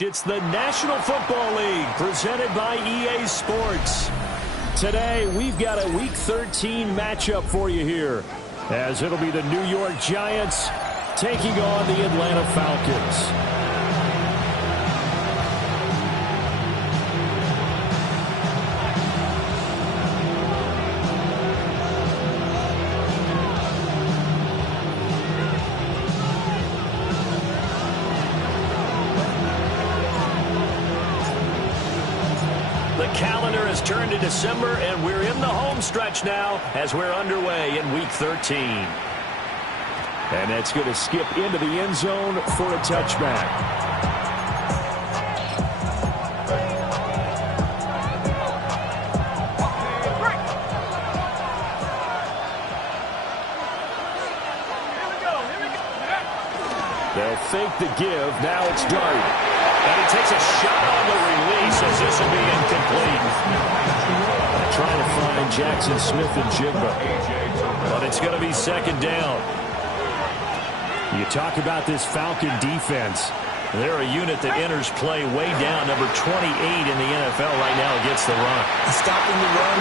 It's the National Football League presented by EA Sports. Today, we've got a Week 13 matchup for you here, as it'll be the New York Giants taking on the Atlanta Falcons. Calendar has turned to December, and we're in the home stretch now as we're underway in Week 13. And that's going to skip into the end zone for a touchback. They'll fake the give. Now it's Dart. And he takes a shot on the release as this will be incomplete. Trying to find Jackson Smith and Jigba. But it's going to be second down. You talk about this Falcon defense. They're a unit that enters play way down, number 28 in the NFL right now against the run. Stopping the run,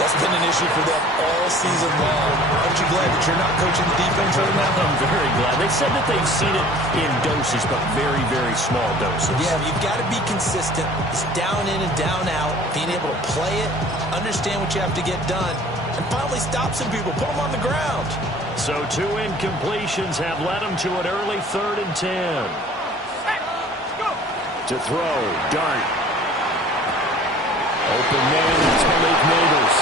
that's been an issue for them all season long. Aren't you glad that you're not coaching the defense right now? I'm very glad. They said that they've seen it in doses, but very, very small doses. Yeah, you've got to be consistent. It's down in and down out, being able to play it, understand what you have to get done, and finally stop some people, put them on the ground. So 2 incompletions have led them to an early 3rd and 10. To throw, Dart. Open man, it's Malik Neighbors.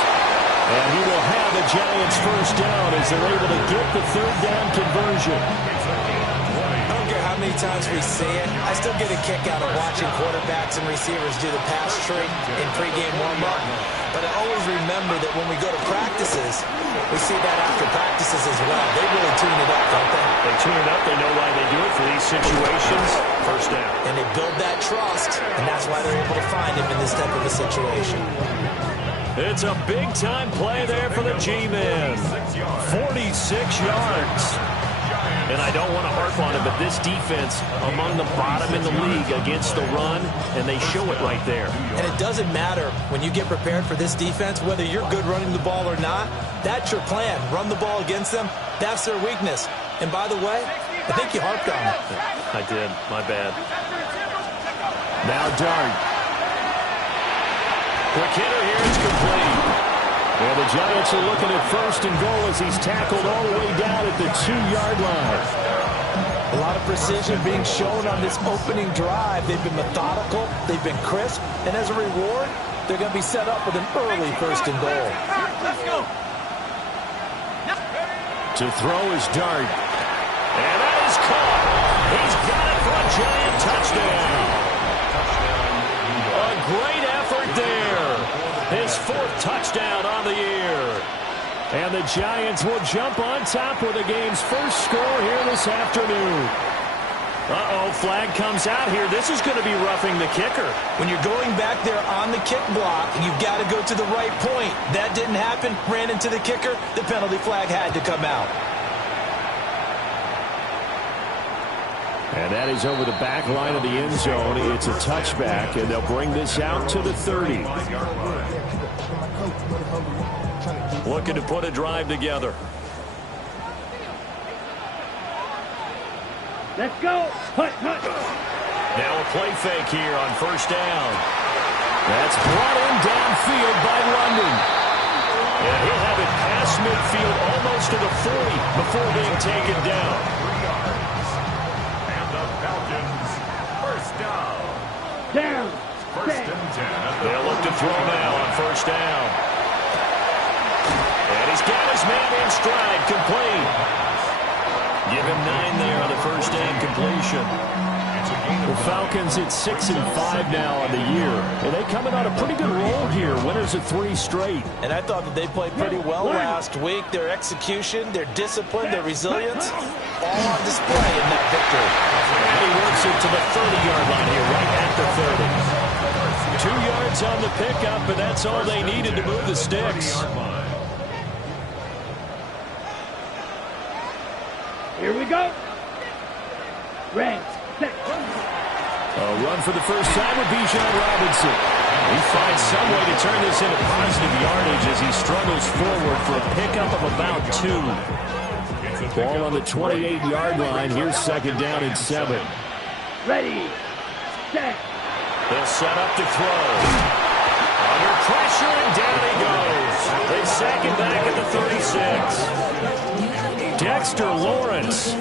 And he will have the Giants first down as they're able to get the 3rd down conversion. I don't care how many times we see it. I still get a kick out of watching quarterbacks and receivers do the pass tree in pregame warm-up. But I always remember that when we go to practices, we see that after practices as well. They really tune it up, don't they? They tune it up. They know why they do it for these situations. First down. And they build that trust, and that's why they're able to find him in this type of a situation. It's a big-time play there for the G-men. 46 yards. And I don't want to harp on it, but this defense among the bottom in the league against the run, and they show it right there. And it doesn't matter when you get prepared for this defense, whether you're good running the ball or not, that's your plan. Run the ball against them. That's their weakness. And by the way, I think you harped on it. I did. My bad. Now Dart. Quick hitter here. It's complete. Well, the Giants are looking at 1st and goal as he's tackled all the way down at the 2-yard line. A lot of precision being shown on this opening drive. They've been methodical. They've been crisp. And as a reward, they're going to be set up with an early 1st and goal. To throw is Dart. And that is caught. He's got it for a Giant touchdown. A great effort there. His 4th touchdown on the year. And the Giants will jump on top with the game's first score here this afternoon. Uh-oh, flag comes out here. This is going to be roughing the kicker. When you're going back there on the kick block, you've got to go to the right point. That didn't happen. Ran into the kicker. The penalty flag had to come out. And that is over the back line of the end zone. It's a touchback, and they'll bring this out to the 30. Looking to put a drive together. Let's go. Hut. Now a play fake here on 1st down. That's brought in downfield by London. And he'll have it past midfield almost to the 40 before being taken down. Down. 1st and 10. They'll look to throw now on 1st down. And he's got his man in stride, complete. Give him 9 there on the 1st down completion. The Falcons at 6-5 now on the year. And they coming on a pretty good roll here. Winners of 3 straight. And I thought that they played pretty well last week. Their execution, their discipline, their resilience, all on display in that victory. And he works it to the 30-yard line here, right at the 30. 2 yards on the pickup, and that's all they needed to move the sticks. Here we go. Ranks. Set. A A run for the first time with Bijan Robinson. He finds some way to turn this into positive yardage as he struggles forward for a pickup of about 2. Ball on the 28-yard line. Here's second down and 7. Ready, set. They'll set up to throw. Under pressure, and down he goes. They sack him back at the 36. Dexter Lawrence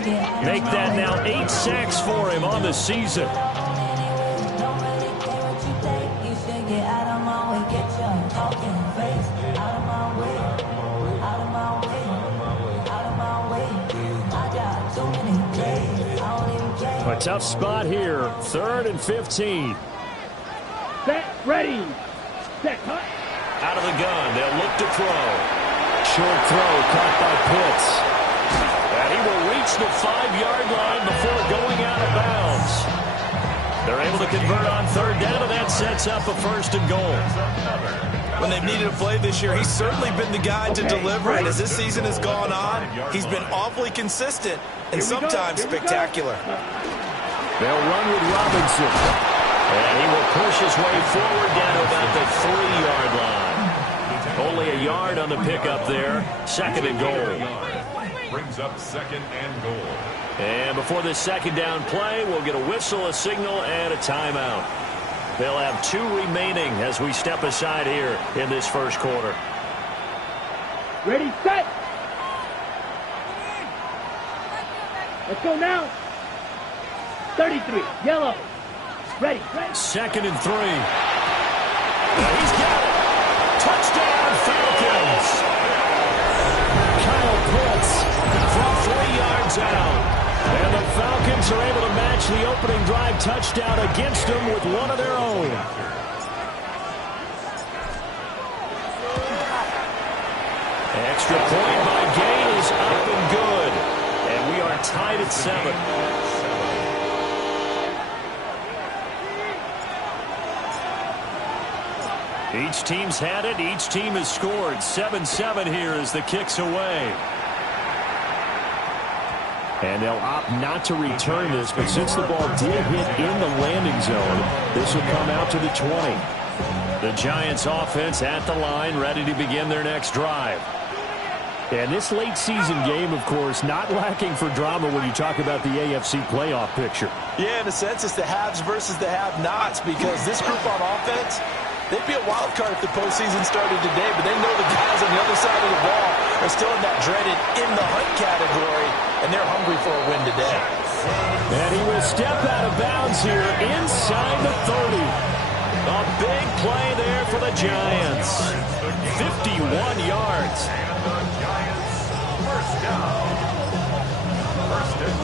make that now 8 sacks for him on the season. A tough spot here. 3rd and 15. Set, ready, set, cut. Out of the gun, they'll look to throw. Short throw caught by Pitts. And he will reach the 5-yard line before going out of bounds. They're able to convert on 3rd down, and that sets up a 1st and goal. When they've needed a play this year, he's certainly been the guy to deliver. And as this season has gone on, he's been awfully consistent and sometimes spectacular. They'll run with Robinson. And he will push his way forward down to about the 3-yard line. Only a yard on the pickup there. 2nd and goal. Brings up 2nd and goal. And before this 2nd down play, we'll get a whistle, a signal, and a timeout. They'll have 2 remaining as we step aside here in this first quarter. Ready, set. Let's go now. 33, yellow. Ready, ready. 2nd and 3. He's got it. Touchdown, Falcons. Kyle Pitts from 3 yards out. And the Falcons are able to match the opening drive touchdown against them with one of their own. Extra point by Gay is up and good. And we are tied at 7. Each team's had it. Each team has scored. 7-7 here as the kick's away. And they'll opt not to return this, but since the ball did hit in the landing zone, this will come out to the 20. The Giants offense at the line, ready to begin their next drive. And this late season game, of course, not lacking for drama when you talk about the AFC playoff picture. Yeah, in a sense, it's the haves versus the have-nots, because this group on offense, they'd be a wild card if the postseason started today, but they know the guys on the other side of the ball are still in that dreaded in-the-hunt category, and they're hungry for a win today. And he will step out of bounds here inside the 30. A big play there for the Giants. 51 yards. First down. 1st and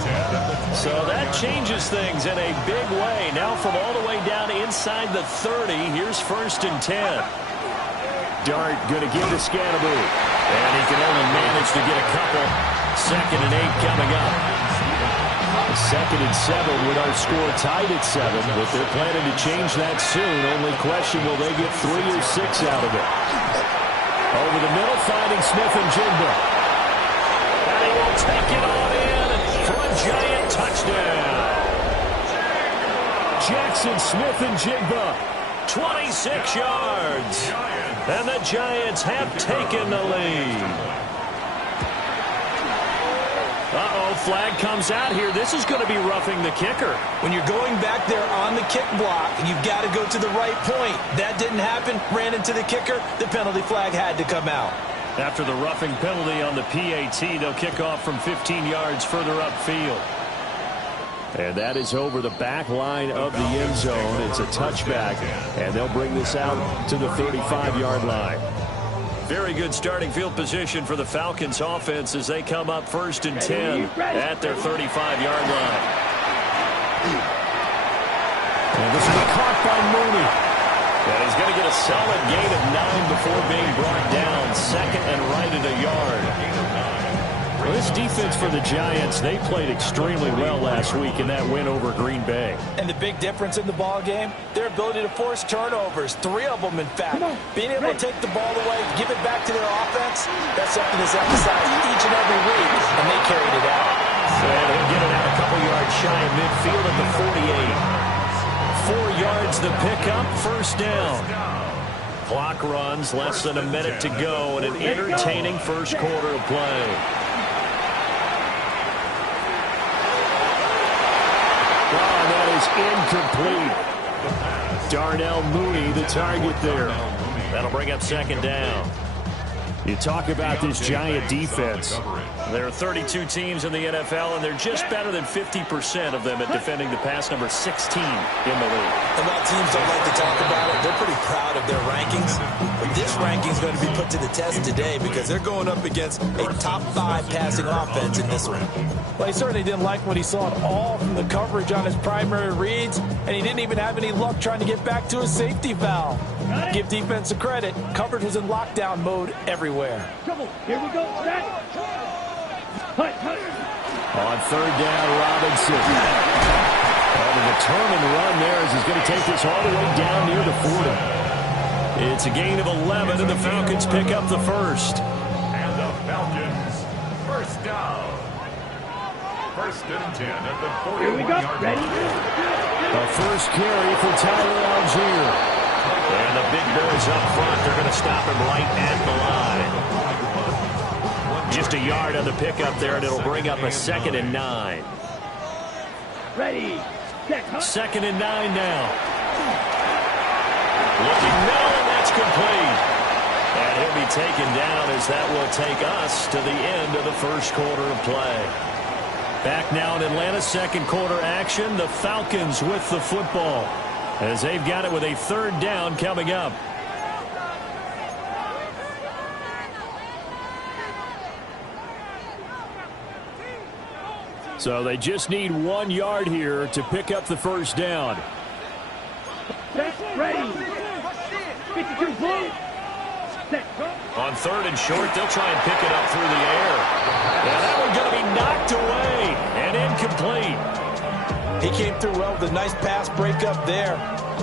10. So that changes things in a big way. Now from all the way down inside the 30, here's 1st and 10. Dart going to give to Scannaboo. And he can only manage to get a couple. 2nd and 8 coming up. 2nd and 7 with our score tied at 7, but they're planning to change that soon. Only question, will they get 3 or 6 out of it? Over the middle, finding Smith and Jigba. And he will take it on in for a Giant touchdown. Jackson Smith and Jigba, 26 yards. And the Giants have taken the lead. Uh-oh, flag comes out here. This is going to be roughing the kicker. When you're going back there on the kick block, you've got to go to the right point. That didn't happen. Ran into the kicker. The penalty flag had to come out. After the roughing penalty on the PAT, they'll kick off from 15 yards further upfield. And that is over the back line of the end zone. It's a touchback, and they'll bring this out to the 35-yard line. Very good starting field position for the Falcons offense as they come up 1st and 10 at their 35-yard line. And this will be caught by Mooney. And he's going to get a solid gain of 9 before being brought down. 2nd and right at a yard. Well, this defense for the Giants, they played extremely well last week in that win over Green Bay. And the big difference in the ball game, their ability to force turnovers, 3 of them, in fact. Being able to take the ball away, give it back to their offense, that's something that's emphasized each and every week, and they carried it out. And he'll get it out a couple yards shy of midfield at the 48. 4 yards the pickup, first down. Clock runs, less than a minute to go in an entertaining first quarter of play. Oh, that is incomplete. Darnell Mooney, the target there. That'll bring up second down. You talk about this giant defense. There are 32 teams in the NFL, and they're just better than 50% of them at defending the pass, number 16 in the league. And while teams don't like to talk about it, they're pretty proud of their rankings. But this ranking is going to be put to the test today because they're going up against a top 5 passing offense in this one. Well, he certainly didn't like what he saw at all from the coverage on his primary reads, and he didn't even have any luck trying to get back to his safety valve. Give defense a credit. Coverage was in lockdown mode everywhere. Trouble. Here we go. Set. Hut. On third down, Robinson. Well, the determined run there as he's going to take this all the way down near the 40. It's a gain of 11, and the Falcons pick up the first. And the Falcons, first down. First and 10 at the 41-yard line. Here we go. Ready? A first carry for Tyler Algier. And the big boys up front, they're going to stop him right at the line. Just a yard on the pickup there, and it'll bring up a 2nd and 9. Ready. Set. Hut. 2nd and 9 now. Looking now, and that's complete. And he'll be taken down as that will take us to the end of the first quarter of play. Back now in Atlanta, second quarter action. The Falcons with the football as they've got it with a third down coming up. So they just need 1 yard here to pick up the first down. Set. Ready. 52 blue. Set. On third and short, they'll try and pick it up through the air. And that one's going to be knocked away and incomplete. He came through well with a nice pass breakup there.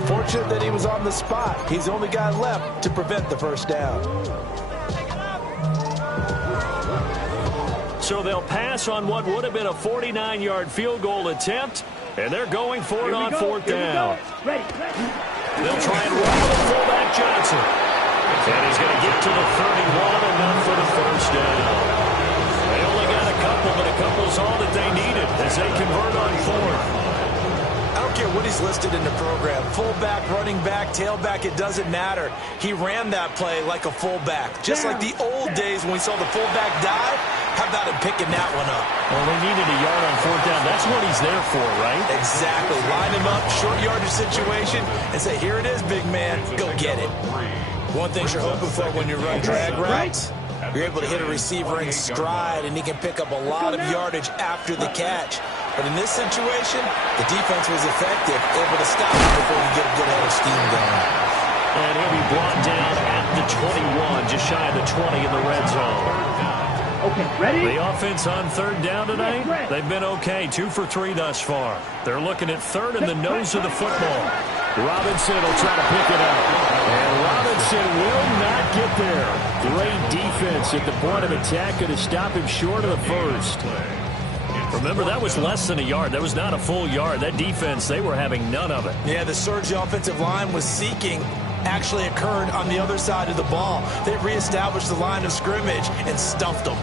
Fortunate that he was on the spot. He's the only guy left to prevent the first down. So they'll pass on what would have been a 49-yard field goal attempt, and they're going for it on fourth down. Ready. They'll try and run with fullback Johnson. And he's going to get to the 31, enough for the first down. They only got a couple, but a couple's all that they needed as they convert on fourth. I don't care what he's listed in the program. Fullback, running back, tailback, it doesn't matter. He ran that play like a fullback. Just like the old days when we saw the fullback dive. How about him picking that one up? Well, they needed a yard on fourth down. That's what he's there for, right? Exactly. Line him up, short yardage situation, and say, here it is, big man. Go get it. One thing you're hoping for when you run drag routes, you're able to hit a receiver in stride, and he can pick up a lot of yardage after the catch. But in this situation, the defense was effective, able to stop him before he get a good head of steam going. And he'll be brought down at the 21, just shy of the 20 in the red zone. Okay, ready? The offense on third down tonight, they've been okay, 2 for 3 thus far. They're looking at third in the nose of the football. Robinson will try to pick it up. And Robinson will not get there. Great defense at the point of attack, going to stop him short of the first. Remember, that was less than a yard. That was not a full yard. That defense, they were having none of it. Yeah, the surge the offensive line was seeking actually occurred on the other side of the ball. They reestablished the line of scrimmage and stuffed them.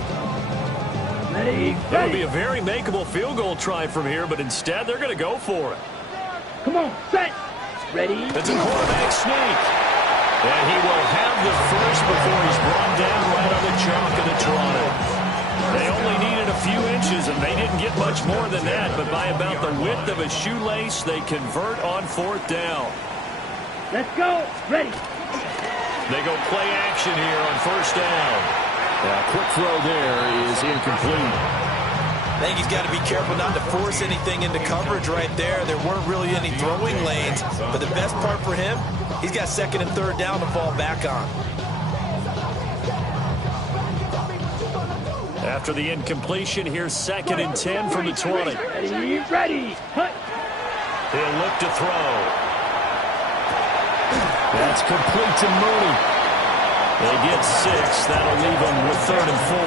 Ready. It would be a very makeable field goal try from here, but instead they're going to go for it. Come on, set. Ready. It's a quarterback sneak. And he will have the first before he's brought down right on the chalk of the Toronto. They only needed a few inches, and they didn't get much more than that, but by about the width of a shoelace, they convert on fourth down. Let's go. Ready. They go play action here on first down. Quick throw there is incomplete. I think he's got to be careful not to force anything into coverage right there. There weren't really any throwing lanes, but the best part for him, he's got second and third down to fall back on. After the incompletion, here's 2nd and 10 from the 20. Ready. Hut. He'll look to throw. That's complete to Mooney. They get 6. That'll leave them with 3rd and 4.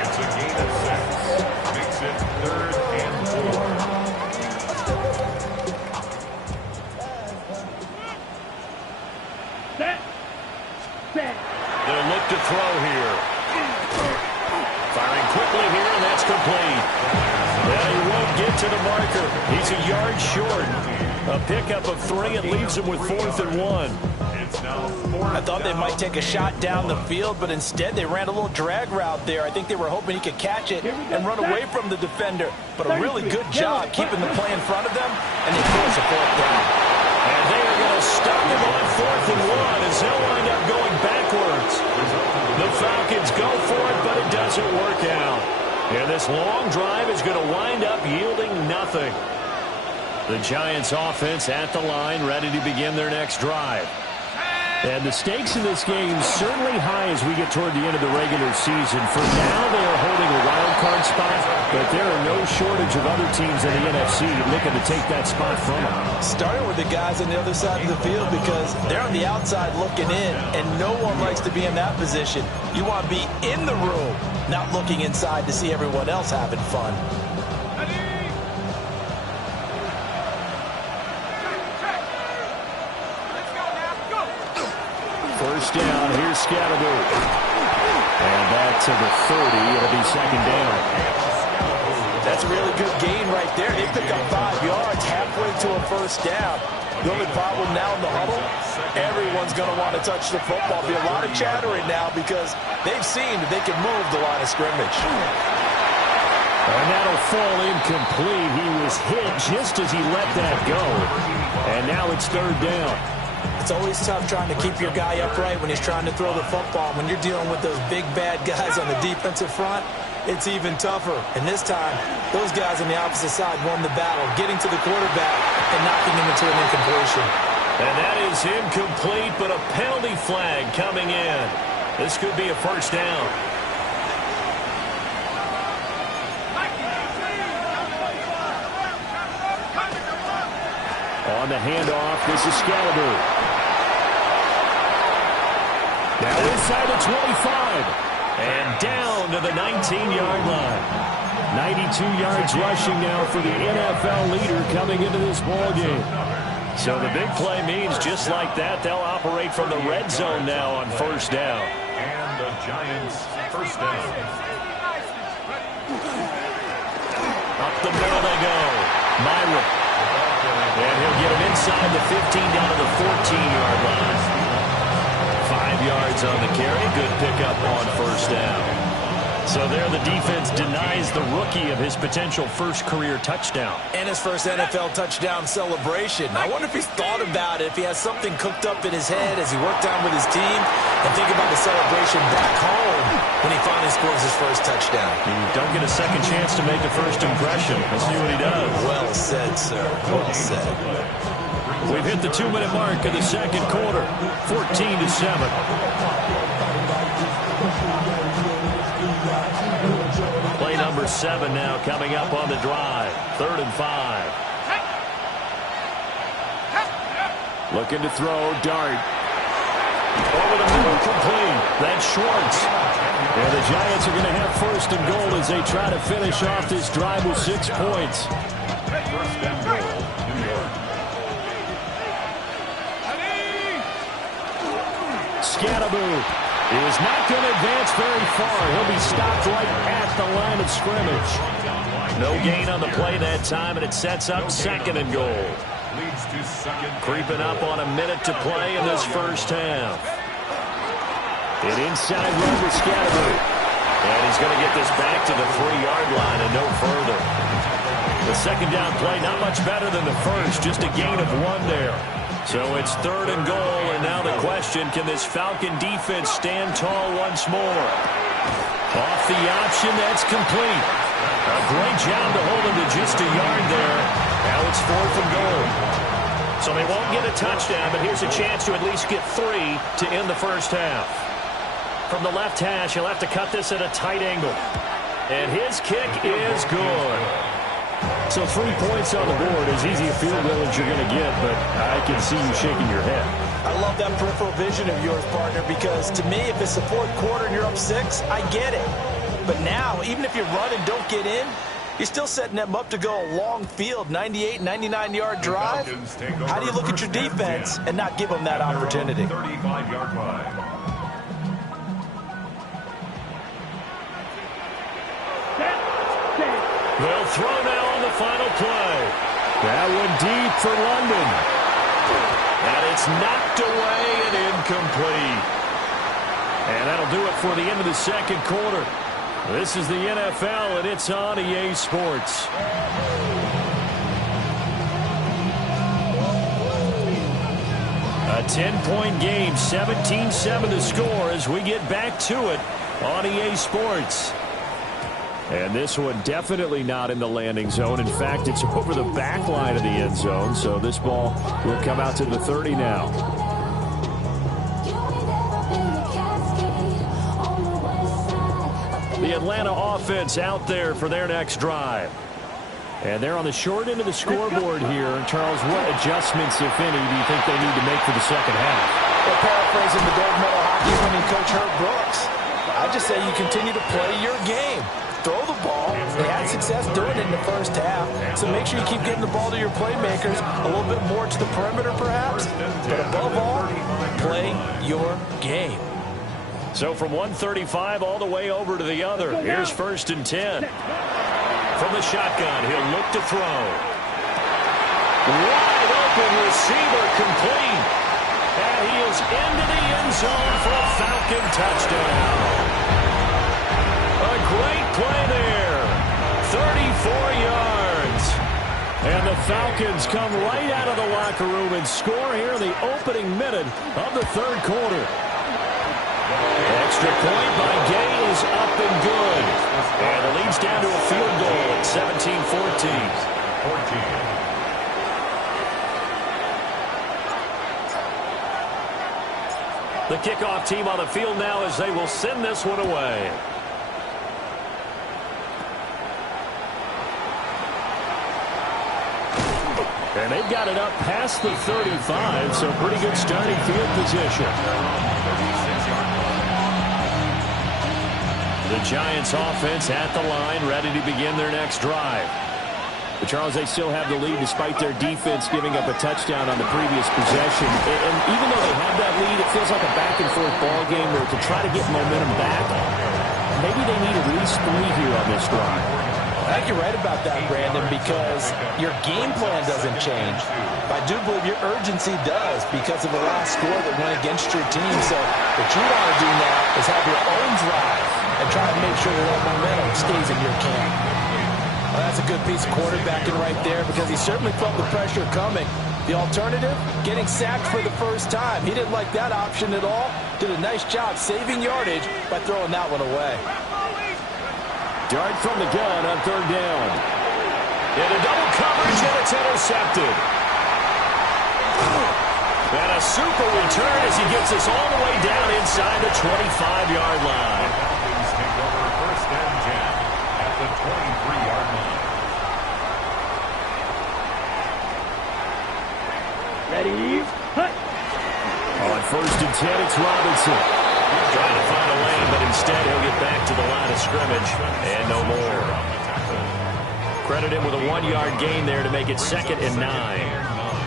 It's a gain of 6. Makes it 3rd and 4. marker. He's a yard short. A pickup of 3 and leaves him with 4th and 1. I thought they might take a shot down the field, but instead they ran a little drag route there. I think they were hoping he could catch it and run away from the defender. But a really good job keeping the play in front of them, and they force a 4th down. And they are going to stop him on 4th and 1 as they'll wind up going backwards. The Falcons go for it, but it doesn't work out. And this long drive is going to wind up yielding nothing. The Giants offense at the line, ready to begin their next drive. And the stakes in this game certainly high as we get toward the end of the regular season. For now, they are holding a wild card spot, but there are no shortage of other teams in the NFC looking to take that spot from them. Starting with the guys on the other side of the field because they're on the outside looking in, and no one likes to be in that position. You want to be in the room, not looking inside to see everyone else having fun. First down, here's Scattergood. And back to the 30, it'll be 2nd down. That's a really good gain right there. They pick up 5 yards halfway to a 1st down. The only problem now in the huddle, everyone's going to want to touch the football. Be a lot of chattering now because they've seen that they can move the line of scrimmage. And that'll fall incomplete. He was hit just as he let that go. And now it's 3rd down. It's always tough trying to keep your guy upright when he's trying to throw the football. When you're dealing with those big, bad guys on the defensive front, it's even tougher. And this time, those guys on the opposite side won the battle, getting to the quarterback and knocking him into an incompletion. And that is incomplete, but a penalty flag coming in. This could be a 1st down. On the handoff, this is Scalaboo. Now inside the 25. And down to the 19-yard line. 92 yards rushing now for the NFL leader coming into this ballgame. So the big play means just like that, they'll operate from the red zone now on 1st down. And the Giants' 1st down. Up the middle they go. Myra. And he'll get him inside the 15 down to the 14-yard line. 5 yards on the carry. Good pickup on 1st down. So there the defense denies the rookie of his potential first career touchdown. And his first NFL touchdown celebration. I wonder if he's thought about it, if he has something cooked up in his head as he worked down with his team, and think about the celebration back home when he finally scores his first touchdown. You don't get a second chance to make a first impression. Let's see what he does. Well said, sir. Well said. We've hit the 2-minute mark of the 2nd quarter. 14-7. Play number 7 now coming up on the drive. 3rd and 5. Looking to throw. Dart. Over the middle, complete. That's Schwartz. And the Giants are going to have 1st and goal as they try to finish off this drive with 6 points. 1st and goal, New York. Scattergood is not going to advance very far. He'll be stopped right at the line of scrimmage. No gain on the play that time, and it sets up 2nd and goal. Leads to 2nd. Creeping up on a minute to play in this 1st half. An inside run with Scattergood. And he's going to get this back to the 3-yard line and no further. The 2nd down play, not much better than the first, just a gain of 1 there. So it's 3rd and goal, and now the question, can this Falcon defense stand tall once more? Off the option, that's complete. A great job to hold him to just a yard there. Now it's 4th and goal. So they won't get a touchdown, but here's a chance to at least get 3 to end the 1st half. From the left hash, he'll have to cut this at a tight angle. And his kick is good. So 3 points on the board, as easy a field goal as you're going to get, but I can see you shaking your head. I love that peripheral vision of yours, partner, because to me, if it's the 4th quarter and you're up 6, I get it. But now, even if you run and don't get in, you're still setting them up to go a long field, 98, 99-yard drive. How do you look at your defense and not give them that opportunity? 35-yard line. They'll throw now on the final play. That one deep for London. And it's knocked away and incomplete. And that'll do it for the end of the second quarter. This is the NFL, and it's on EA Sports. A 10-point game, 17-7 to score as we get back to it on EA Sports. And this one definitely not in the landing zone. In fact, it's over the back line of the end zone, so this ball will come out to the 30 now. The Atlanta offense out there for their next drive. And they're on the short end of the scoreboard here. Charles, what adjustments, if any, do you think they need to make for the second half? Well, paraphrasing the gold medal hockey winning coach Herb Brooks, I just say you continue to play your game. Throw the ball. They had success doing it in the first half. So make sure you keep getting the ball to your playmakers, a little bit more to the perimeter perhaps. But above all, play your game. So from 135 all the way over to the other. Here's 1st and 10. From the shotgun, he'll look to throw. Wide open receiver complete. And he is into the end zone for a Falcon touchdown. A great play there. 34 yards. And the Falcons come right out of the locker room and score here in the opening minute of the third quarter. Extra point by Gay is up and good. And it leads down to a field goal at 17-14. The kickoff team on the field now as they will send this one away. And they've got it up past the 35, so pretty good starting field position. The Giants offense at the line, ready to begin their next drive. But Charles, they still have the lead despite their defense giving up a touchdown on the previous possession. And even though they have that lead, it feels like a back-and-forth ball game where to try to get momentum back, maybe they need at least 3 here on this drive. I think you're right about that, Brandon, because your game plan doesn't change. I do believe your urgency does because of the last score that went against your team. So what you want to do now is have your own drive and try to make sure that momentum stays in your camp. Well, that's a good piece of quarterbacking right there because he certainly felt the pressure coming. The alternative, getting sacked for the first time. He didn't like that option at all. Did a nice job saving yardage by throwing that one away. Dart from the gun on third down. In a double coverage, and it's intercepted. And a super return as he gets us all the way down inside the 25-yard line. Falcons take over 1st and 10 at the 23-yard line. Ready? Hut. On 1st and 10, it's Robinson. Trying to find a lane, but instead he'll get back to the line of scrimmage. And no more. Credit him with a 1-yard gain there to make it 2nd and 9.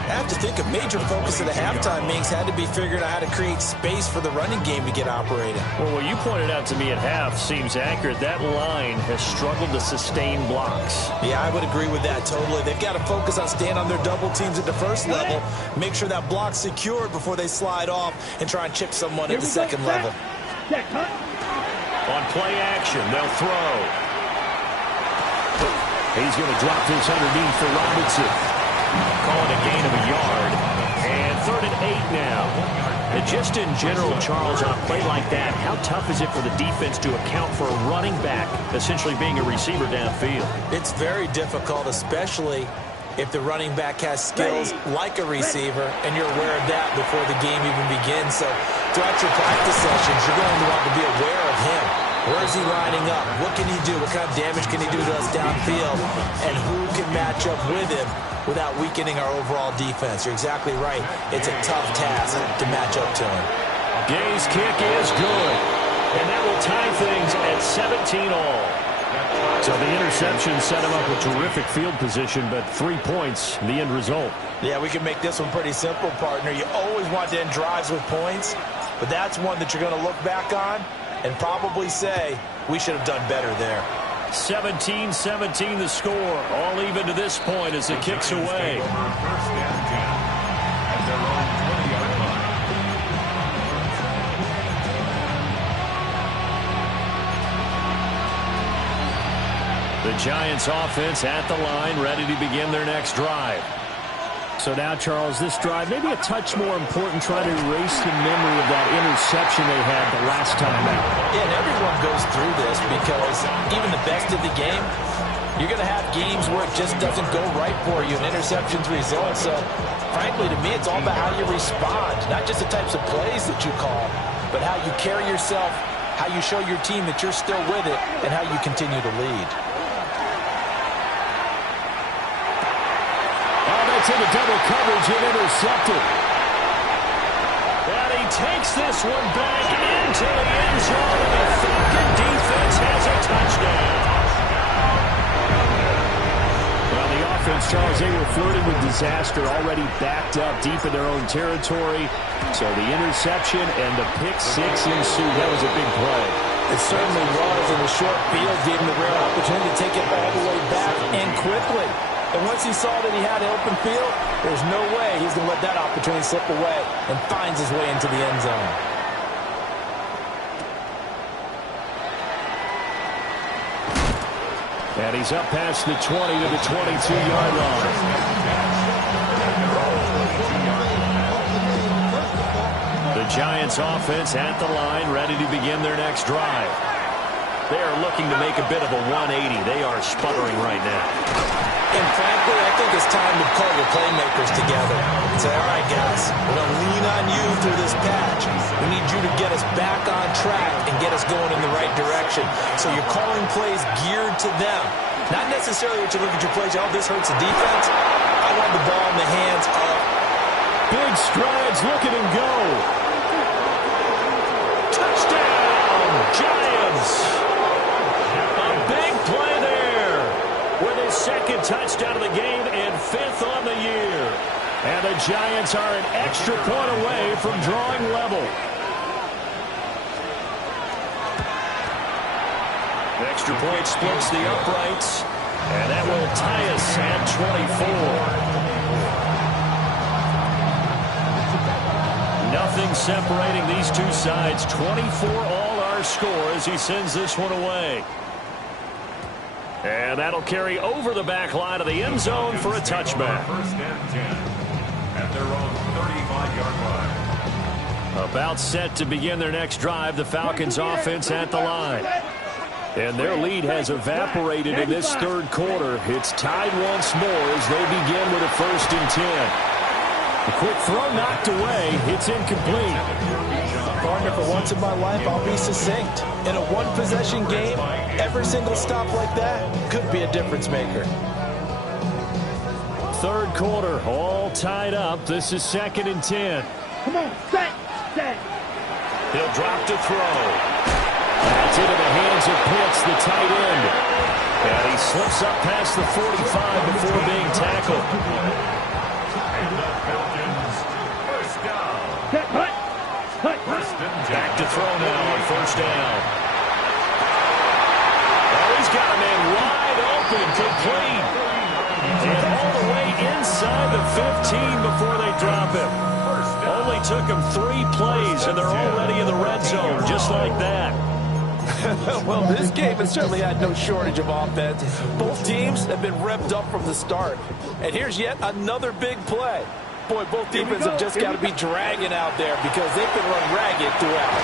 I have to think a major focus of the halftime meetings had to be figuring out how to create space for the running game to get operating. Well, what you pointed out to me at half seems accurate. That line has struggled to sustain blocks. Yeah, I would agree with that totally. They've got to focus on staying on their double teams at the first level, make sure that block's secured before they slide off and try and chip someone at the second level. On play action, they'll throw. He's going to drop this underneath for Robinson. Calling a gain of a yard. And 3rd and 8 now. And just in general, Charles, on a play like that, how tough is it for the defense to account for a running back essentially being a receiver downfield? It's very difficult, especially if the running back has skills like a receiver, and you're aware of that before the game even begins. So throughout your practice sessions, you're going to want to be aware of him. Where is he lining up? What can he do? What kind of damage can he do to us downfield? And who can match up with him without weakening our overall defense? You're exactly right. It's a tough task to match up to him. Gay's kick is good. And that will tie things at 17 all. So the interception set him up with terrific field position, but 3 points, the end result. Yeah, we can make this one pretty simple, partner. You always want to end drives with points, but that's one that you're going to look back on and probably say, we should have done better there. 17-17 the score. All even to this point as it kicks away. First and 10 at their own 20-yard line. The Giants offense at the line, ready to begin their next drive. So now, Charles, this drive maybe a touch more important, trying to erase the memory of that interception they had the last time out. Yeah, and everyone goes through this because even the best of the game, you're going to have games where it just doesn't go right for you and interceptions result. So, frankly, to me, it's all about how you respond, not just the types of plays that you call, but how you carry yourself, how you show your team that you're still with it, and how you continue to lead. To the double coverage and intercepted. And he takes this one back into the end zone. And the Falcon defense has a touchdown. Well, the offense, Charles, they were flirting with disaster, already backed up deep in their own territory. So the interception and the pick six ensued. That was a big play. It certainly was, and the short field gave him the rare opportunity to take it all the way back and quickly. And once he saw that he had an open field, there's no way he's going to let that opportunity slip away, and finds his way into the end zone. And he's up past the 20 to the 22-yard line. The Giants offense at the line, ready to begin their next drive. They are looking to make a bit of a 180. They are sputtering right now. And frankly, I think it's time to call your playmakers together and say, all right, guys, we're going to lean on you through this patch. We need you to get us back on track and get us going in the right direction. So you're calling plays geared to them. Not necessarily what you look at your plays, oh, this hurts the defense. I want the ball in the hands of. Big strides, look at him go. Touchdown, Giants. A big play there with his second touchdown of the game and fifth on the year. And the Giants are an extra point away from drawing level. The extra point splits the uprights, and that will tie us at 24. Nothing separating these two sides. 24 all our score as he sends this one away. And that'll carry over the back line of the end zone for a touchback. First and 10 at their own 35-yard line. About set to begin their next drive, the Falcons offense at the line. And their lead has evaporated in this third quarter. It's tied once more as they begin with a 1st and 10. A quick throw knocked away. It's incomplete. Partner, for once in my life, I'll be succinct. In a one-possession game, every single stop like that could be a difference maker. Third quarter, all tied up. This is 2nd and 10. Come on, set. He'll drop to throw. That's into the hands of Pitts, the tight end. And he slips up past the 45 before being tackled. And the Falcons, first down. Set, hut. Back to throw now on 1st down. Oh, he's got a man wide open, complete. And all the way inside the 15 before they drop him. Only took him 3 plays, and they're already in the red zone, just like that. Well, this game has certainly had no shortage of offense. Both teams have been revved up from the start. And here's yet another big play. Boy, both defenses have just got to be dragging out there because they've been run ragged throughout.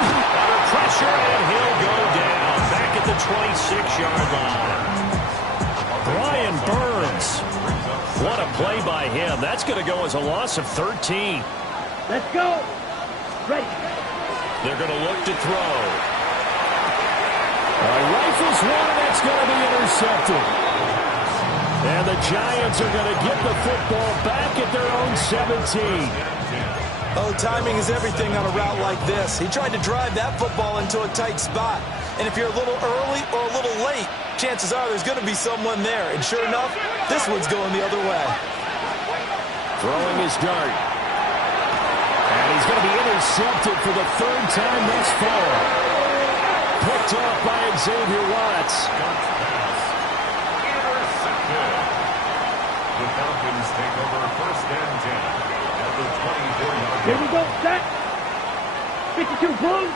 Under pressure, and he'll go down. Back at the 26-yard line. Brian Burns. What a play by him. That's going to go as a loss of 13. Let's go. Ready. They're going to look to throw. Rifles one, and that's going to be intercepted. And the Giants are going to get the football back at their own 17. Oh, timing is everything on a route like this. He tried to drive that football into a tight spot. And if you're a little early or a little late, chances are there's going to be someone there. And sure enough, this one's going the other way. Throwing his dart. And he's going to be intercepted for the 3rd time thus far. Picked picked up by Xavier Watts. Intercepted. The Falcons take over 1st and 10 at the 24-yard Here line. we go. Set. 52 close.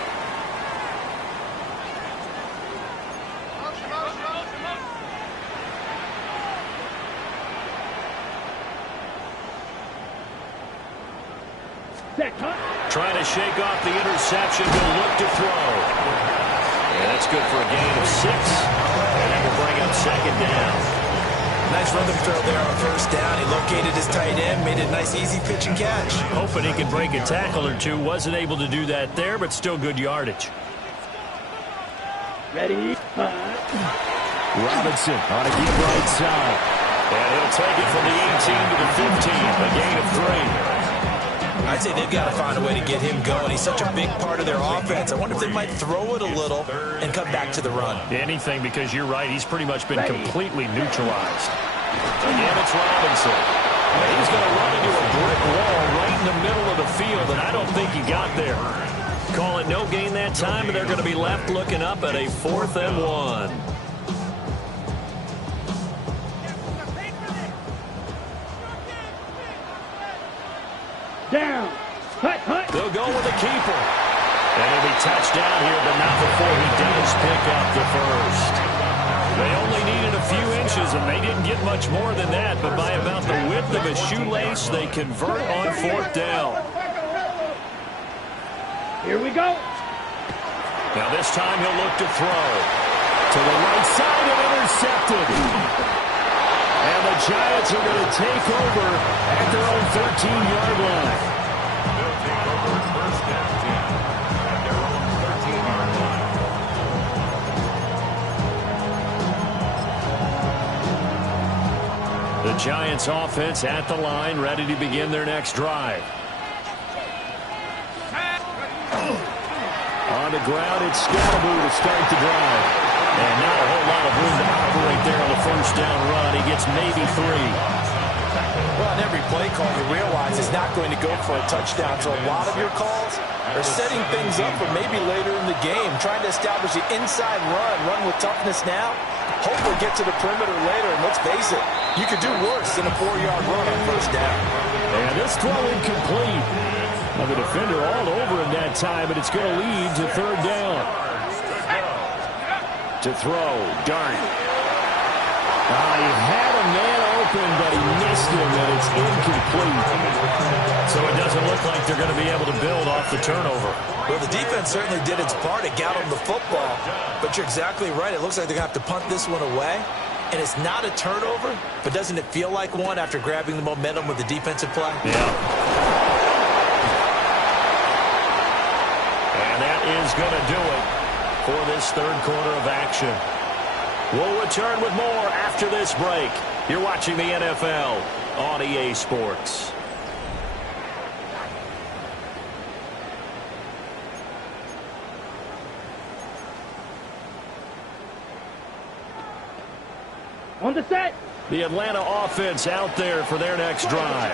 Set. Cut. Trying to shake off the interception. He'll look to throw. And that's good for a gain of 6. And that will bring up 2nd down. Nice rhythm throw there on 1st down. He located his tight end, made it a nice, easy pitch and catch. Hoping he could break a tackle or two. Wasn't able to do that there, but still good yardage. Ready. Robinson on a deep right side. And he'll take it from the 18 to the 15. A gain of 3. I'd say they've got to find a way to get him going. He's such a big part of their offense. I wonder if they might throw it a little and come back to the run. Anything, because you're right. He's pretty much been completely neutralized. Again, it's Robinson. And he's going to run into a brick wall right in the middle of the field, and I don't think he got there. Call it no gain that time, and they're going to be left looking up at a 4th and 1. Down. Cut. Cut. They'll go with the keeper. And he'll be touched down here, but not before he does pick up the first. They only needed a few inches, and they didn't get much more than that, but by about the width of a shoelace, they convert on 4th down. Here we go. Now this time he'll look to throw. To the right side and intercepted. And the Giants are going to take over at their own 13-yard line. They'll take over 1st and 10 at their own 13-yard line. The Giants offense at the line, ready to begin their next drive. On the ground, it's Scalaboo to start the drive. And not a whole lot of room to operate there on the 1st down run. He gets maybe 3. Well, on every play call, you realize it's not going to go for a touchdown. So a lot of your calls are setting things up for maybe later in the game, trying to establish the inside run with toughness now. Hopefully get to the perimeter later. And let's face it, you could do worse than a 4-yard run on 1st down. And this throw incomplete. Well, the defender all over him that time, but it's going to lead to 3rd down. To throw, Dart. He had a man open, but he missed him, and it's incomplete. So it doesn't look like they're going to be able to build off the turnover. Well, the defense certainly did its part. It got them the football. But you're exactly right. It looks like they're going to have to punt this one away. And it's not a turnover, but doesn't it feel like one after grabbing the momentum with the defensive play? Yeah. And that is going to do it for this 3rd quarter of action. We'll return with more after this break. You're watching the NFL on EA Sports. On the set. The Atlanta offense out there for their next drive.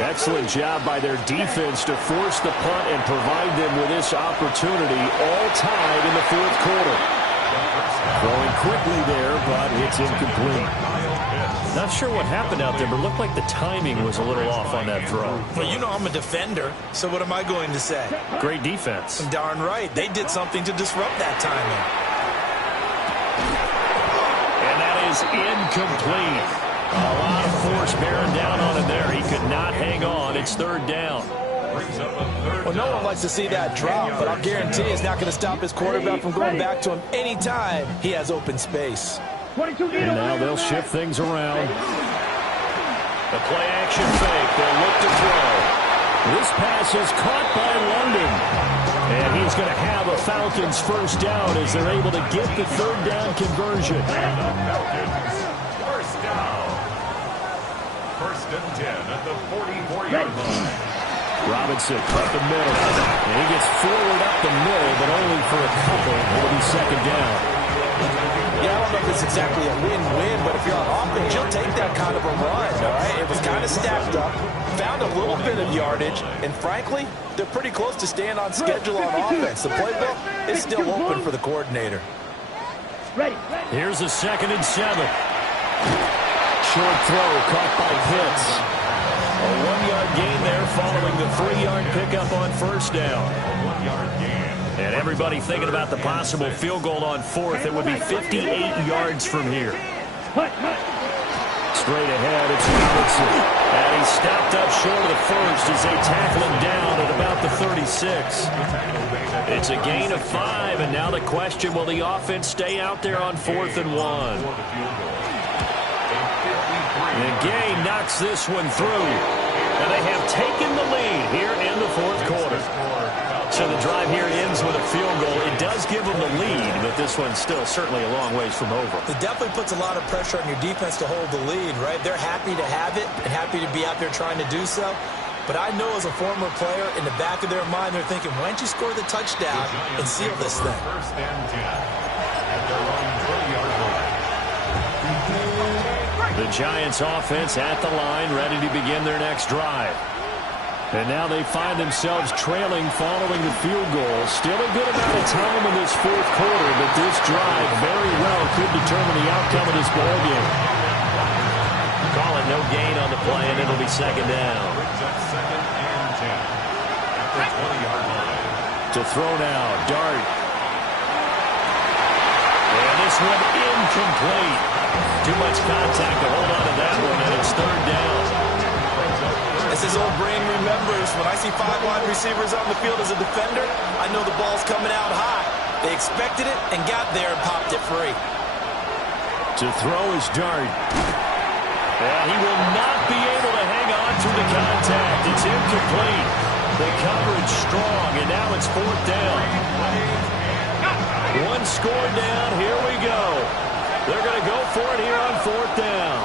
Excellent job by their defense to force the punt and provide them with this opportunity, all tied in the 4th quarter. Throwing quickly there, but it's incomplete. Not sure what happened out there, but it looked like the timing was a little off on that throw. Well, you know I'm a defender, so what am I going to say? Great defense. Darn right. They did something to disrupt that timing. And that is incomplete. A lot of force bearing down on him there. He could not hang on. It's 3rd down. Well, no one likes to see that drop, but I'll guarantee it's not going to stop his quarterback from going back to him anytime he has open space. 22 And now they'll shift things around. The play action fake. They'll look to throw. This pass is caught by London. And he's going to have a Falcons 1st down as they're able to get the 3rd down conversion. Falcons, 1st down. 1st and 10 at the 44-yard line. Robinson up the middle. And he gets forward up the middle, but only for a couple. It'll be 2nd down. Yeah, I don't know if it's exactly a win-win, but if you're on offense, you'll take that kind of a run, all right? It was kind of stacked up, found a little bit of yardage, and frankly, they're pretty close to staying on schedule on offense. The playbook is still open for the coordinator. Ready. Here's a 2nd and 7. Short throw caught by Pitts. A 1-yard gain there following the 3-yard pickup on first down. A 1-yard gain. And everybody thinking about the possible field goal on 4th. It would be 58 yards from here. Straight ahead, it's Robinson. And he stopped up short of the first as they tackle him down at about the 36. It's a gain of 5, and now the question, will the offense stay out there on 4th and 1? And Gay knocks this one through. And they have taken the lead here in the 4th quarter. So the drive here ends with a field goal. It does give them the lead, but this one's still certainly a long ways from over. It definitely puts a lot of pressure on your defense to hold the lead, right? They're happy to have it and happy to be out there trying to do so. But I know as a former player, in the back of their mind, they're thinking, why don't you score the touchdown and seal this thing? 1st and 10 at their own 20-yard line. The Giants offense at the line, ready to begin their next drive. And now they find themselves trailing following the field goal. Still a good amount of time in this 4th quarter, but this drive very well could determine the outcome of this ballgame. Call it no gain on the play, and it'll be 2nd down. Brings up 2nd and 10 at the 20-yard line. To throw now, Dart. And this one incomplete. Too much contact to hold on to that one, and it's 3rd down. As his old brain remembers, when I see 5 wide receivers on the field as a defender, I know the ball's coming out high. They expected it and got there and popped it free. To throw is Dart. And he will not be able to hang on through the contact. It's incomplete. The coverage strong, and now it's 4th down. One score down. Here we go. They're going to go for it here on 4th down.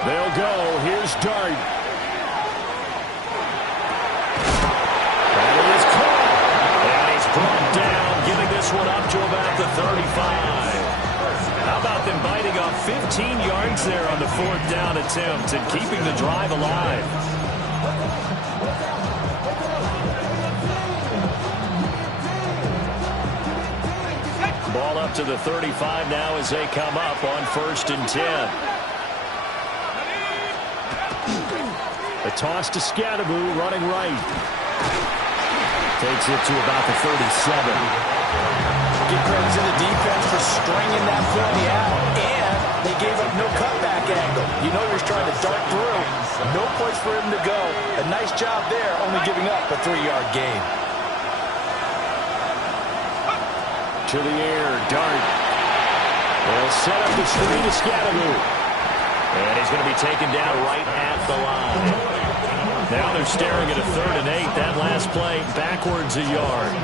They'll go. Here's Dart. And it is caught. And he's brought down, giving this one up to about the 35. How about them biting off 15 yards there on the 4th down attempt and keeping the drive alive? Ball up to the 35 now as they come up on 1st and 10. A toss to Scadaboo, running right. Takes it to about the 37. Give credit to the defense for stringing that play out, and they gave up no cutback angle. You know you're trying to dart through. No place for him to go. A nice job there, only giving up a 3-yard gain. To the air, Dart. They'll set up the screen to Scadaboo. And he's going to be taken down right at the line. Now they're staring at a 3rd and 8. That last play backwards a yard.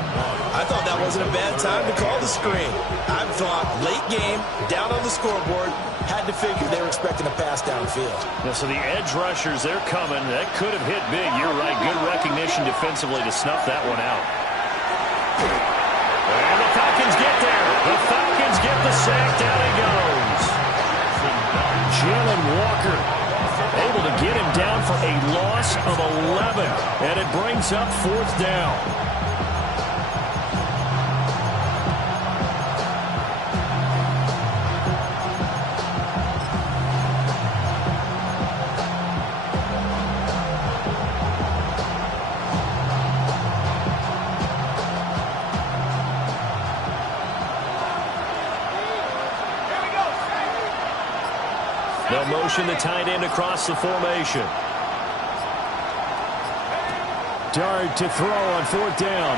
I thought that wasn't a bad time to call the screen. I thought late game, down on the scoreboard, had to figure they were expecting a pass downfield. Now, so the edge rushers, they're coming. That could have hit big. You're right. Good recognition defensively to snuff that one out. And the Falcons get there. The Falcons get the sack. Down he goes. Jalen Walker able to get him down for a loss of 11. And it brings up 4th down. They'll motion the tight end across the formation. Dart to throw on 4th down.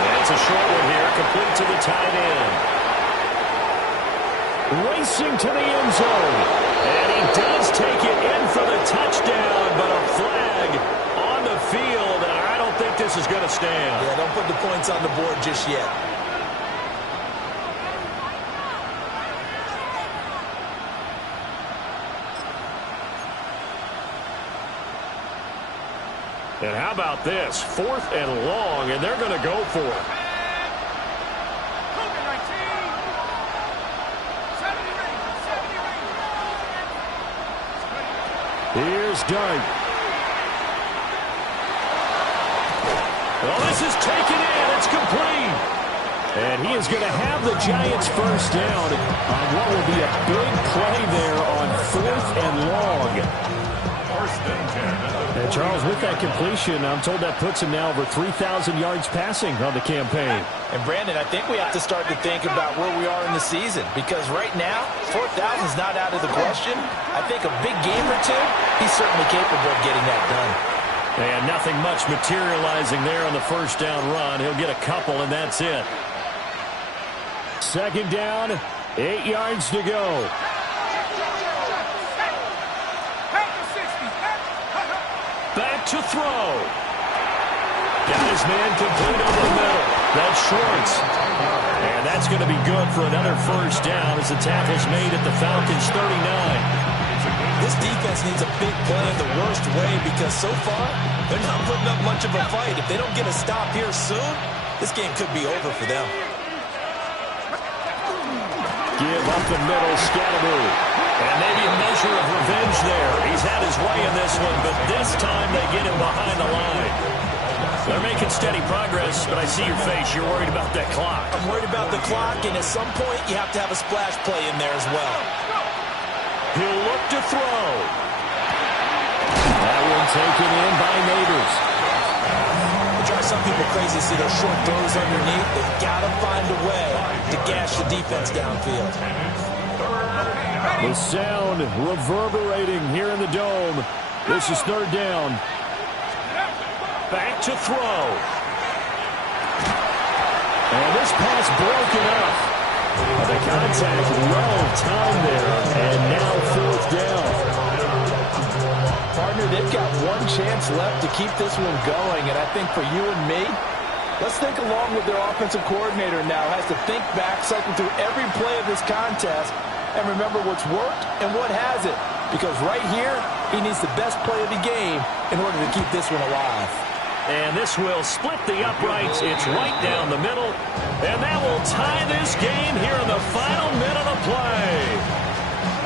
And it's a short one here, complete to the tight end. Racing to the end zone. And he does take it in for the touchdown, but a flag on the field, and I don't think this is going to stand. Yeah, don't put the points on the board just yet. And how about this? 4th and long, and they're going to go for it. Here's Dart. Well, this is taken in. It's complete. And he is going to have the Giants first down on what will be a big play there on 4th and long. And Charles, with that completion, I'm told that puts him now over 3,000 yards passing on the campaign. And Brandon, I think we have to start to think about where we are in the season, because right now, 4,000 is not out of the question. I think a big game or two, he's certainly capable of getting that done. And nothing much materializing there on the first down run. He'll get a couple, and that's it. 2nd down, 8 yards to go. Back to throw. Got his man complete over the middle. That's Schwartz. And that's going to be good for another first down as the tackle's made at the Falcons' 39. This defense needs a big play in the worst way because so far, they're not putting up much of a fight. If they don't get a stop here soon, this game could be over for them. Give up the middle, Scatteroo. And maybe a measure of revenge there. He's had his way in this one, but this time they get him behind the line. They're making steady progress, but I see your face. You're worried about that clock. I'm worried about the clock, and at some point, you have to have a splash play in there as well. He'll look to throw. That one taken in by Neighbors. It drives some people crazy to see those short throws underneath. They've got to find a way to gash the defense downfield. The sound reverberating here in the dome. This is 3rd down. Back to throw. And this pass broken up. The contact well timed there. And now 4th down. Partner, they've got one chance left to keep this one going. And I think for you and me, let's think along with their offensive coordinator now. Has to think back, cycle through every play of this contest, and remember what's worked and what hasn't. Because right here, he needs the best play of the game in order to keep this one alive. And this will split the uprights. It's right down the middle. And that will tie this game here in the final minute of play.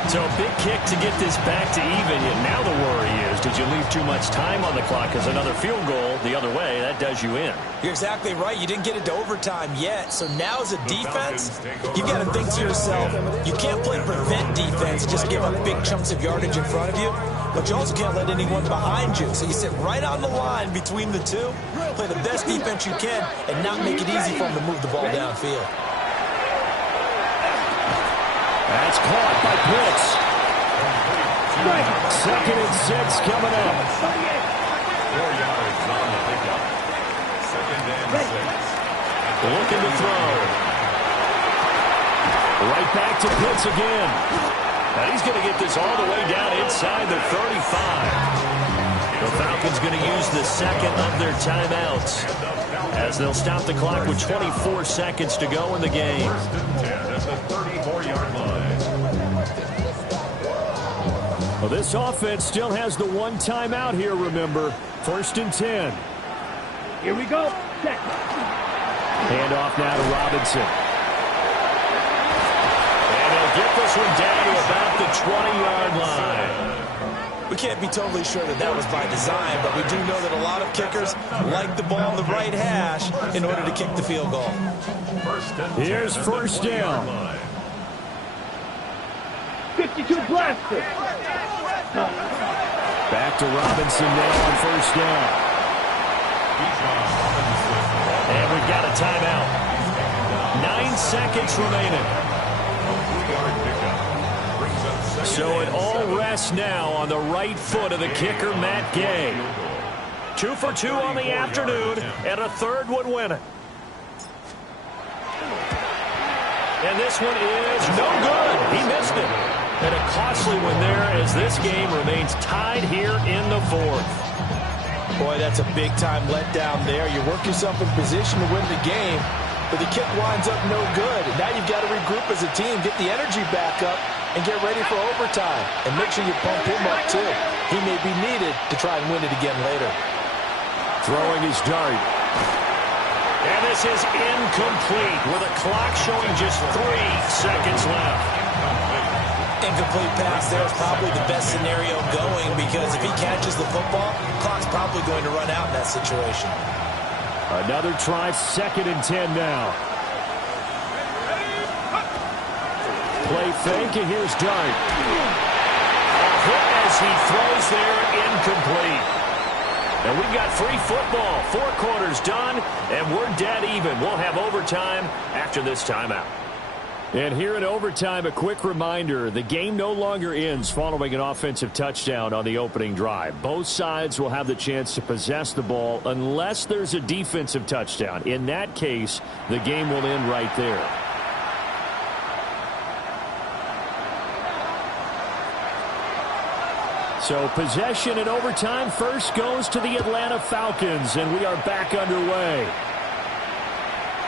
So a big kick to get this back to even. And now the worry is, did you leave too much time on the clock? Because another field goal the other way, that does you in. You're exactly right. You didn't get it to overtime yet. So now as a defense, you've got to think to yourself, you can't play prevent defense, just give up big chunks of yardage in front of you. But you also can't let anyone behind you. So you sit right on the line between the two, play the best defense you can, and not make it easy for them to move the ball downfield. That's caught by Pitts. 2nd and 6 coming up. 4 yards on the pickup. 2nd and 6. Looking to throw. Right back to Pitts again. Now he's going to get this all the way down inside the 35. The Falcons going to use the 2nd of their timeouts as they'll stop the clock with 24 seconds to go in the game. 1st and 10 at the 34-yard line. Well, this offense still has the one timeout here, remember. 1st and 10. Here we go. Set. Hand off now to Robinson. And he'll get this one down to about the 20-yard line. We can't be totally sure that that was by design, but we do know that a lot of kickers like the ball on the right hash in order to kick the field goal. Here's 1st down. 52 blaster. Back to Robinson now on 1st down. And we've got a timeout. 9 seconds remaining. So it all rests now on the right foot of the kicker, Matt Gay. 2 for 2 on the afternoon, and a 3rd would win it. And this one is no good. He missed it. And a costly one there as this game remains tied here in the 4th. Boy, that's a big-time letdown there. You work yourself in position to win the game, but the kick winds up no good. And now you've got to regroup as a team, get the energy back up, and get ready for overtime. And make sure you pump him up, too. He may be needed to try and win it again later. Throwing his dart. And this is incomplete with a clock showing just 3 seconds left. Incomplete pass there is probably the best scenario going because if he catches the football, clock's probably going to run out in that situation. Another try, 2nd and 10 now. Play fake, and here's Dart. A hit as he throws there, incomplete. And we've got free football. 4 quarters done, and we're dead even. We'll have overtime after this timeout. And here in overtime, a quick reminder, the game no longer ends following an offensive touchdown on the opening drive. Both sides will have the chance to possess the ball unless there's a defensive touchdown. In that case, the game will end right there. So possession in overtime first goes to the Atlanta Falcons, and we are back underway.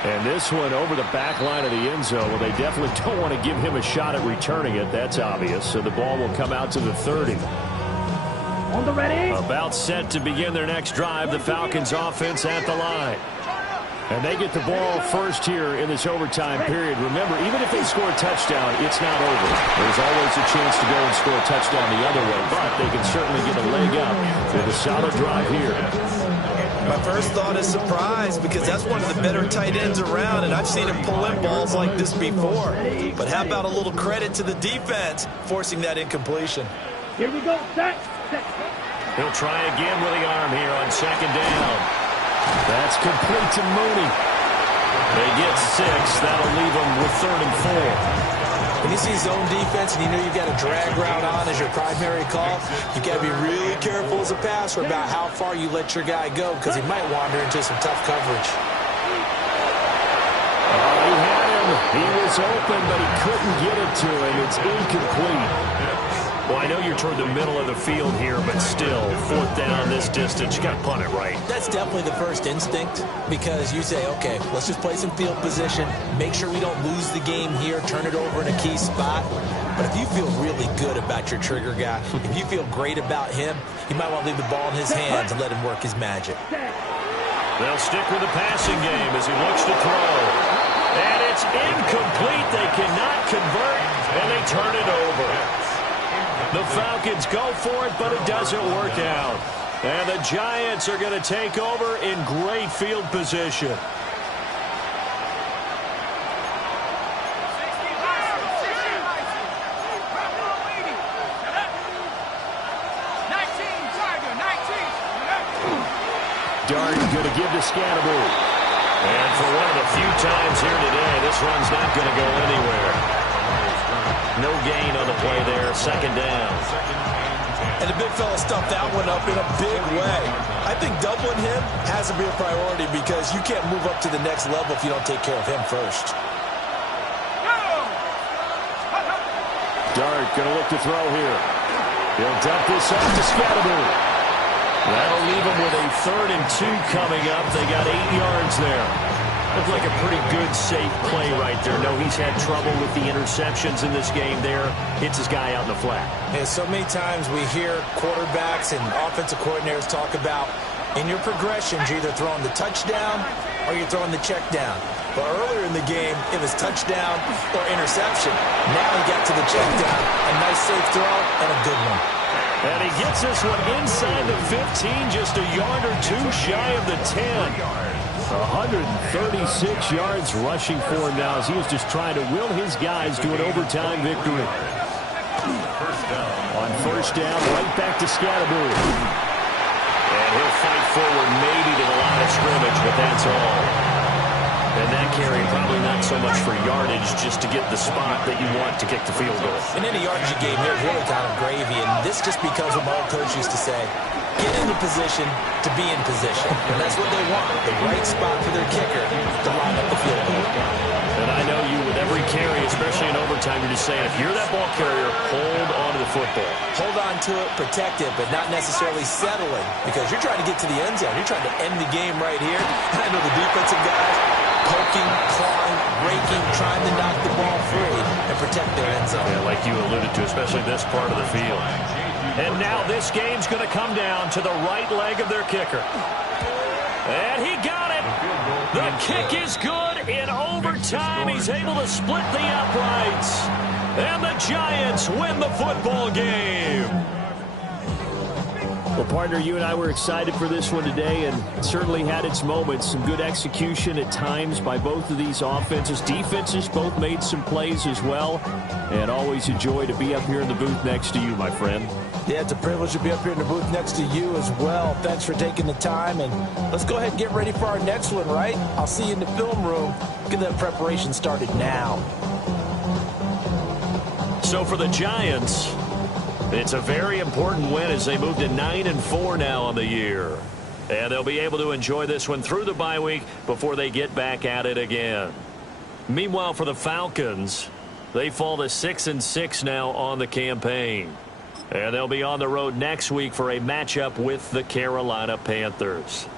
And this one over the back line of the end zone. Well, they definitely don't want to give him a shot at returning it. That's obvious. So the ball will come out to the 30. On the ready. About set to begin their next drive. The Falcons offense at the line. And they get the ball first here in this overtime period. Remember, even if they score a touchdown, it's not over. There's always a chance to go and score a touchdown the other way. But they can certainly get a leg up with a solid drive here. My first thought is surprise because that's one of the better tight ends around, and I've seen him pull in balls like this before. But how about a little credit to the defense forcing that incompletion? Here we go. Set. He'll try again with the arm here on 2nd down. That's complete to Mooney. They get 6. That'll leave them with 3rd and 4. When you see zone defense and you know you've got a drag route on as your primary call, you've got to be really careful as a passer about how far you let your guy go because he might wander into some tough coverage. He had him. He was open, but he couldn't get it to him. It's incomplete. Well, I know you're toward the middle of the field here, but still, 4th down this distance, you got to punt it right. That's definitely the first instinct because you say, okay, let's just play some field position, make sure we don't lose the game here, turn it over in a key spot. But if you feel really good about your trigger guy, if you feel great about him, you might want to leave the ball in his hands and let him work his magic. They'll stick with the passing game as he looks to throw. And it's incomplete. They cannot convert, and they turn it over. The Falcons go for it, but it doesn't work out. And the Giants are going to take over in great field position. Dart going to give to Scatterbo. And for one of the few times here today, this run's not going to go anywhere. No gain on the play there, 2nd down. And the big fella stuffed that one up in a big way. I think doubling him has to be a priority because you can't move up to the next level if you don't take care of him first. Dart going to look to throw here. He'll dump this off to Scatterbo. That'll leave him with a 3rd and 2 coming up. They got 8 yards there. Looked like a pretty good, safe play right there. No, he's had trouble with the interceptions in this game there. Hits his guy out in the flat. And so many times we hear quarterbacks and offensive coordinators talk about in your progressions, you're either throwing the touchdown or you're throwing the check down. But earlier in the game, it was touchdown or interception. Now he got to the check down. A nice, safe throw and a good one. And he gets this one inside the 15, just a yard or 2 shy of the 10. 136 yards rushing for him now as he was just trying to will his guys to an overtime victory. On 1st down, right back to Scatterbo. And he'll fight forward maybe to the line of scrimmage, but that's all. And that carry probably not so much for yardage, just to get the spot that you want to kick the field goal. And any yardage you gave here is really kind of gravy, and this just becomes what my old coach used to say. Get in the position to be in position. And that's what they want, the right spot for their kicker to line up the field goal. And I know you, with every carry, especially in overtime, you're just saying, if you're that ball carrier, hold on to the football. Hold on to it, protect it, but not necessarily settling, because you're trying to get to the end zone. You're trying to end the game right here. And I know the defensive guys poking, clawing, raking, trying to knock the ball free and protect their end zone. Yeah, like you alluded to, especially this part of the field. And now this game's going to come down to the right leg of their kicker. And he got it. The kick is good. In overtime, he's able to split the uprights. And the Giants win the football game. Well, partner, you and I were excited for this one today, and it certainly had its moments. Some good execution at times by both of these offenses. Defenses both made some plays as well. And always a joy to be up here in the booth next to you, my friend. Yeah, it's a privilege to be up here in the booth next to you as well. Thanks for taking the time, and let's go ahead and get ready for our next one, right? I'll see you in the film room. Get that preparation started now. So for the Giants, it's a very important win as they move to 9-4 now on the year. And they'll be able to enjoy this one through the bye week before they get back at it again. Meanwhile, for the Falcons, they fall to 6-6 now on the campaign. And they'll be on the road next week for a matchup with the Carolina Panthers.